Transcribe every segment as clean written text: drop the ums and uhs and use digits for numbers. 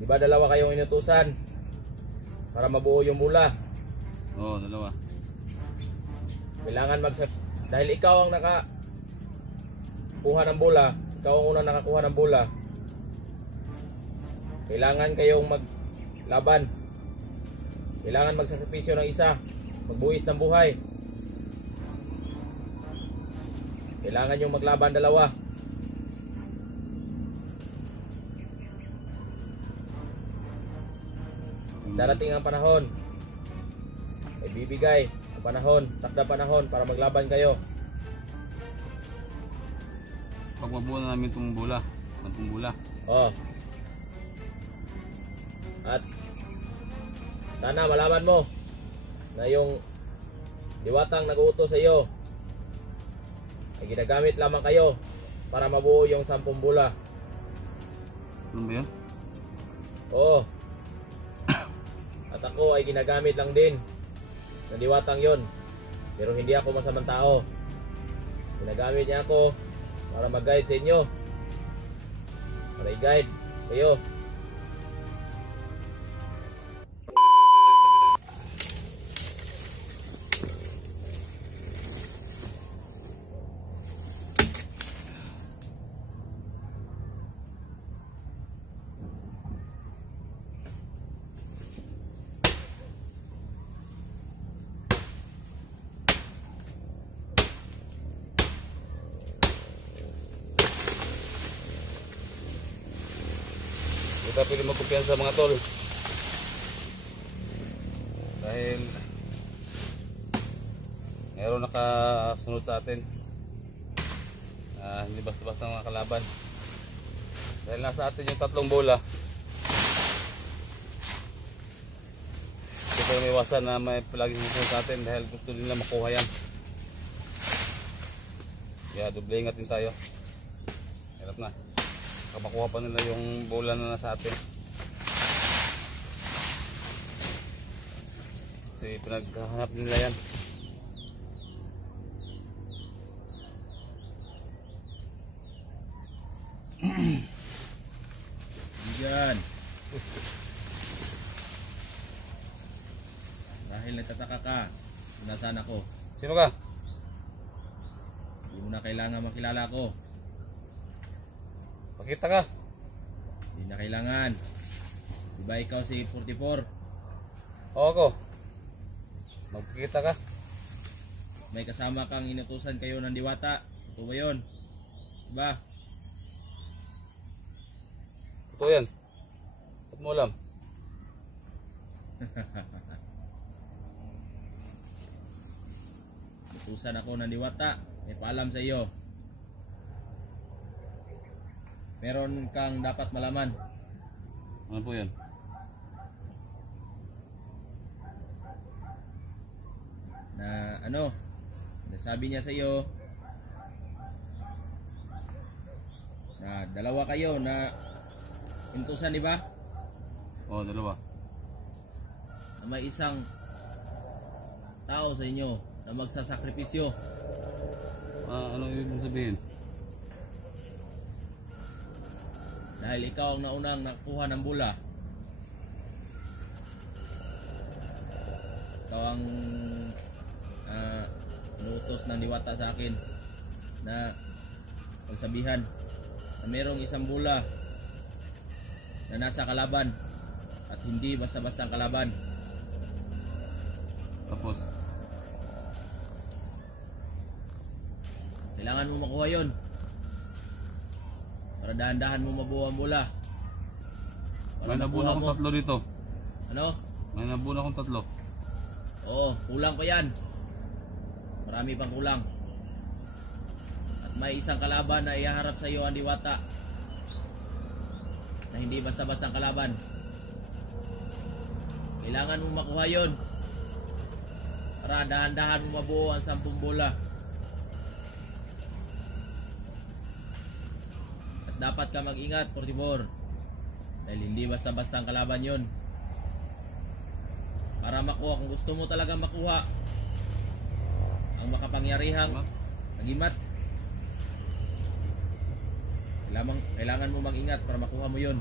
Di ba dalawa kayong inutusan para mabuo yung bola? Oo, dalawa. Kailangan dahil ikaw ang nakakuha ng bola, ikaw ang unang nakakuha ng bola. Kailangan kayong maglaban. Kailangan magsakripisyo ng isa, magbuwis ng buhay. Kailangan yung maglaban dalawa. Darating ang panahon, ay bibigay ang panahon, takda panahon para maglaban kayo. Pag mabuo na namin itong bola, Oh. At sana malaman mo na yung diwatang nag-uutos sa iyo ay ginagamit lamang kayo para mabuo yung 10 bola. Ano ba yan? Oo. At ako ay ginagamit lang din ng diwatang yon. Pero hindi ako masamang tao. Ginagamit niya ako para mag-guide sa inyo. Para i-guide kayo. Hindi tayo pwede magkumpiyansa mga tol. Dahil mayroon nakasunod sa atin. Hindi basta-basta mga kalaban. Dahil nasa atin yung 3 bola. Hindi tayo may iwasan na may palaging susunod sa atin dahil gusto nila makuha yan. Kaya doble ingat din tayo. Hirap na. Baka makuha pa nila yung bola na nasa atin. Kasi pinaghahanap nila yan. Diyan. Dahil nagtataka ka kung nasaan ako. Sino ka? Hindi mo na kailangan makilala ko. Pakita ka. Hindi na kailangan. Diba ikaw si 44? O ako. Magpakita ka. May kasama kang inutusan kayo ng diwata. Ito ba yun? Diba? Ito yan. Ba't mo alam? Inutusan ako ng diwata. May paalam sa iyo. Meron kang dapat malaman. Ano po yan? Na ano? Nasabi niya sa iyo na dalawa kayo na intusan, di ba? Oo, dalawa. Na may isang tao sa inyo na magsasakripisyo. Ano ibig mong sabihin? Dahil ikaw ang naunang nakuha ng bola. Ikaw ang inuutos ng diwata sa akin na pagsabihan na merong isang bola na nasa kalaban at hindi basta-basta ang kalaban. Tapos? Kailangan mo makuha yon para dahan-dahan mo mabuo ang bola. May nabuna akong 3 dito. Ano? May nabuna akong 3. Oo, kulang pa yan. Marami pang kulang. At may isang kalaban na ihaharap sa iyo ang diwata na hindi basta-basta ang kalaban. Kailangan mo makuha yon para dahan-dahan mo mabuo ang 10 bola. At dapat ka mag-ingat, 44, dahil hindi basta-basta ang kalaban yon. Para makuha, kung gusto mo talaga makuha ang makapangyarihang agimat, kailangan mo mag-ingat para makuha mo yun.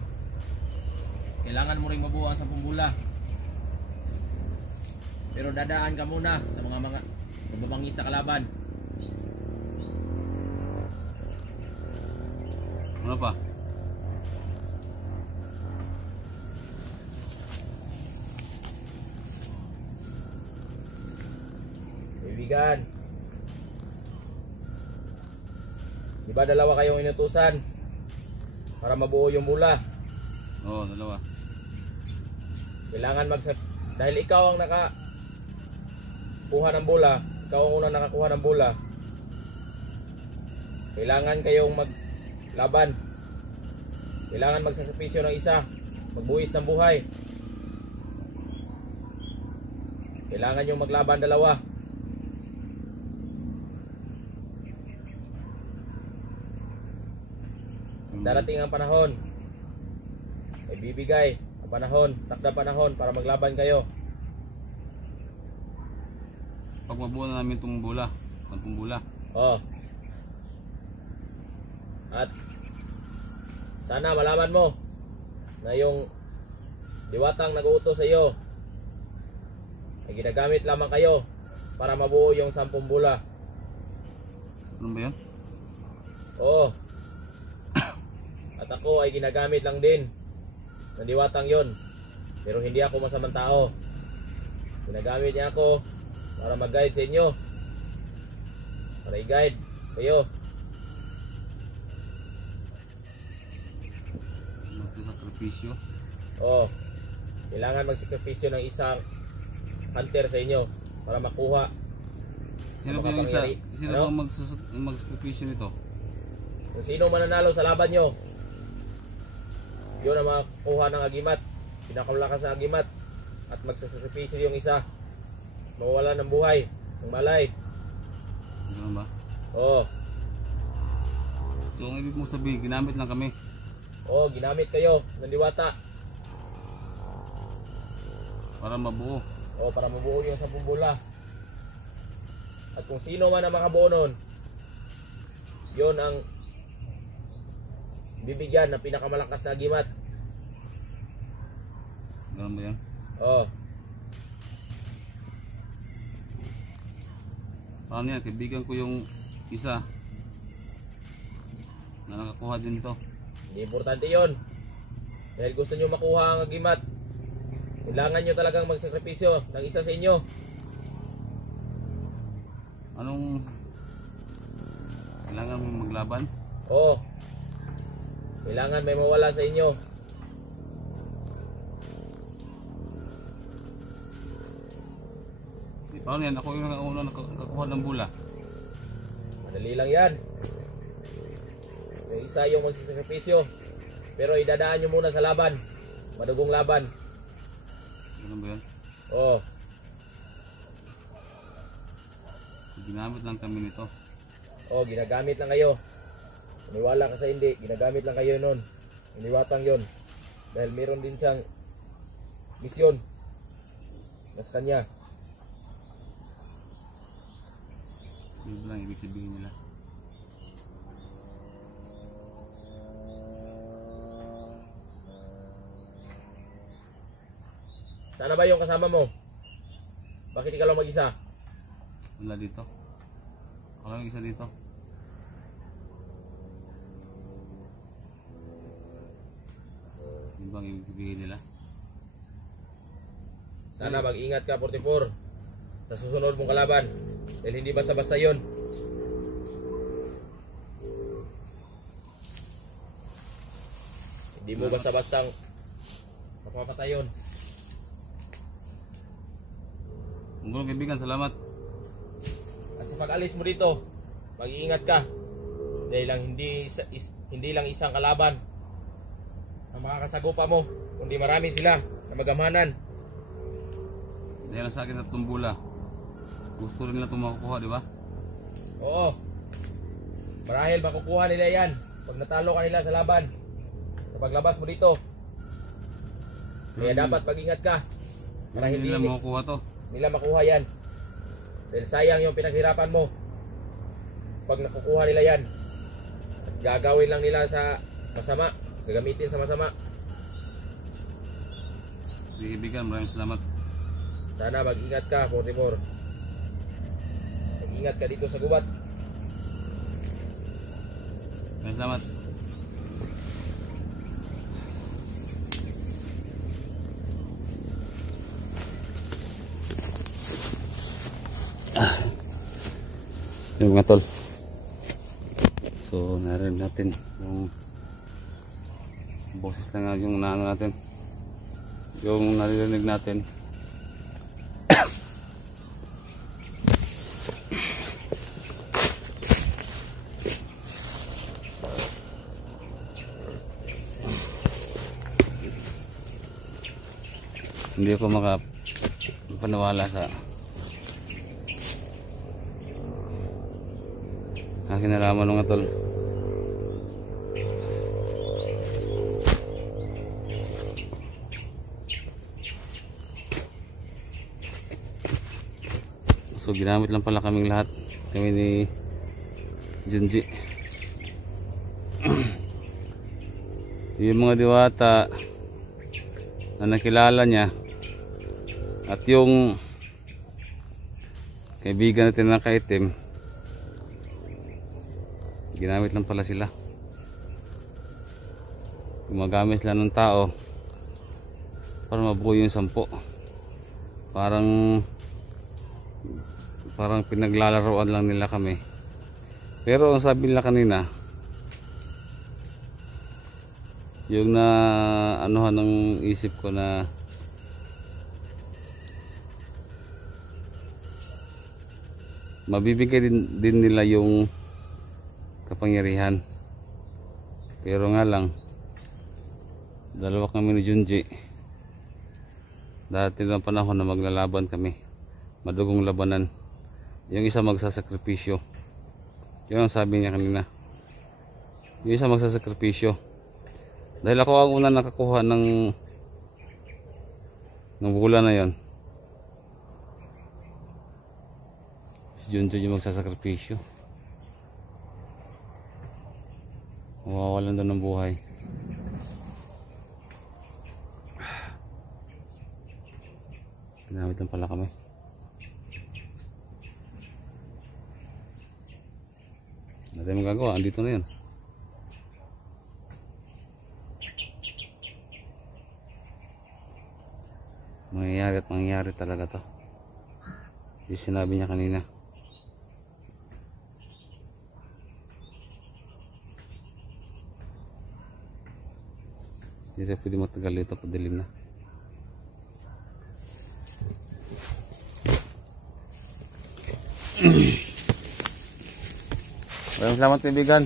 kailangan mo ring mabuo ang 10 bola. Pero dadaan ka muna sa mga mababangis na kalaban. Ano pa? Kaibigan, di ba dalawa kayong inutusan para mabuo yung bola? Oo, dalawa. Kailangan dahil ikaw ang nakakuha ng bola, ikaw ang unang nakakuha ng bola, kailangan kayong maglaban. Kailangan magsakripisyo ng isa, magbuwis ng buhay. Kailangan yung maglaban dalawa. Darating ang panahon, ay bibigay ang panahon, takda panahon para maglaban kayo. Pag mabuo na namin itong bola, 10 bola. Oh. At sana malaman mo na yung diwatang nag-uutos sa iyo ay ginagamit lamang kayo para mabuo yung 10 bola. Ano ba yun? Oo. At ako ay ginagamit lang din ng diwatang yon. Pero hindi ako masamang tao. Ginagamit niya ako para mag-guide sa inyo. Para i-guide kayo. Magsasakripisyo. Oo. Kailangan magsakripisyo ng isang hunter sa inyo para makuha. Sino ba yung isa? Sino Ano? ba magsakripisyo nito? Kung sino mananalo sa laban nyo, yun ang makuha ng agimat, pinakamalakas na agimat, at magsasakripisyo yung isa, mawala ng buhay, ng malay. Ganun ba? Oo. So ang ibig mong sabihin, ginamit lang kami. Oo, ginamit kayo ng diwata. Para mabuo. Oo, para mabuo yung 10 bola. At kung sino man ang makabuo nun, yun ang bibigyan ng pinakamalakas na agimat. Ganun ba yan? Oo. Paano yan? Kaibigan ko yung isa na nakakuha din ito. Hindi importante yun. Dahil gusto nyo makuha ang agimat, kailangan nyo talagang magsakripisyo ng isa sa inyo. Anong kailangan mo maglaban? Oo. Kailangan may mawala sa inyo. Paano yan? Ako yung una nakakuha ng bola. Madali lang yan. Yung isa yung magsasakripisyo, pero idadaan nyo muna sa laban. Madugong laban. Ganun ba yan? Oo. Ginamit lang kami nito. Oo, ginagamit lang kayo. Maniwala ka sa hindi, ginagamit lang kayo nun. Iniwatang yon. Dahil meron din siyang misyon na sa kanya. Yun lang ibig sabihin nila. Sana ba yung kasama mo? Bakit ikaw lang mag-isa? Wala dito. Ako lang isa dito. Yun bang ibig sabihin nila? Sana mag-ingat ka 44 sa susunod mong kalaban. Dahil hindi basta-basta yun. Hindi mo basta-bastang mapapatay yun. Ang gulong kaibigan, salamat. At sa pag-alis mo dito, mag-iingat ka. Dahil lang hindi lang isang kalaban ang makakasagupa mo, kundi marami sila na magamhanan. Dahil lang sa akin at tumbula. Gusto rin nila itong makukuha, di ba? Oo. Marahil makukuha nila yan pag natalo ka nila sa laban. Sa paglabas mo dito. Kaya dapat mag-ingat ka para Hindi hindi nila makukuha to. nila makuha yan. Dahil sayang yung pinaghirapan mo pag nakukuha nila yan. At gagawin lang nila sa masama, gagamitin sa masama. Kaibigan, maraming salamat. Sana mag-ingat ka, 44. Mag-ingat ka dito sa gubat. Maraming salamat. Yung mga tol. So narinig natin yung boses lang nga yung naano natin. Yung naririnig natin. Hindi ako makapaniwala sa aking nalaman mga tol. So ginamit lang pala kaming lahat, kami ni Junji. Yung mga diwata na nakilala niya at yung kaibigan natin na kaitim, ginamit lang pala sila. Gumagamit sila ng tao para mabuo yung 10. Parang pinaglalaroan lang nila kami. Pero ang sabi nila kanina, yung na anuhan ng isip ko na mabibigay din nila yung kapangyarihan. Pero nga lang, dalawa kami ni Junji. Dati ng panahon na maglalaban kami, madugong labanan. Yung isa magsasakripisyo. Yun ang sabi niya kanina. Yung isa magsasakripisyo. Dahil ako ang una nakakuha ng bola na yon, si Junji yung magsasakripisyo. Mawawalan doon ng buhay. Ginamit lang pala kami. Hindi tayo magagawa, andito na yun. Mangyayari at mangyayari talaga to. Yung sinabi niya kanina. Hindi tayo pwede matagal dito, padilim na. Maraming salamat kaibigan.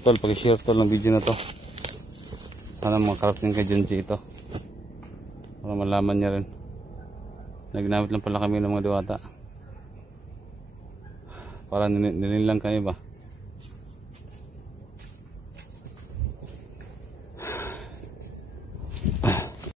Tol, pag-share tol ng video na to. Sana makarating kay Junji ito. Para malaman niya rin. Naginamit lang pala kami ng mga diwata. Para nililang kami ba.